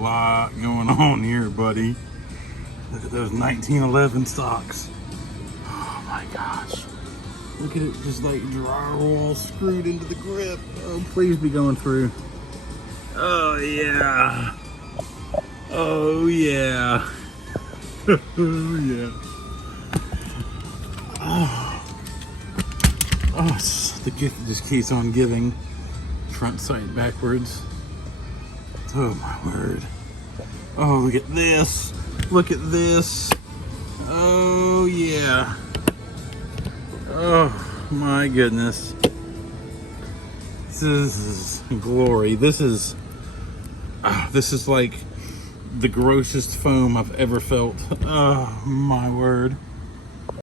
lot going on here, buddy. Look at those 1911 socks. Oh my gosh. Look at it, just like drywall screwed into the grip. Oh, please be going through. Oh yeah. Oh yeah. Oh yeah. Oh, it's the gift that just keeps on giving. Front sight backwards. Oh my word. Oh, look at this. Look at this. Oh yeah. Oh my goodness. This is glory. This is like the grossest foam I've ever felt. Oh my word.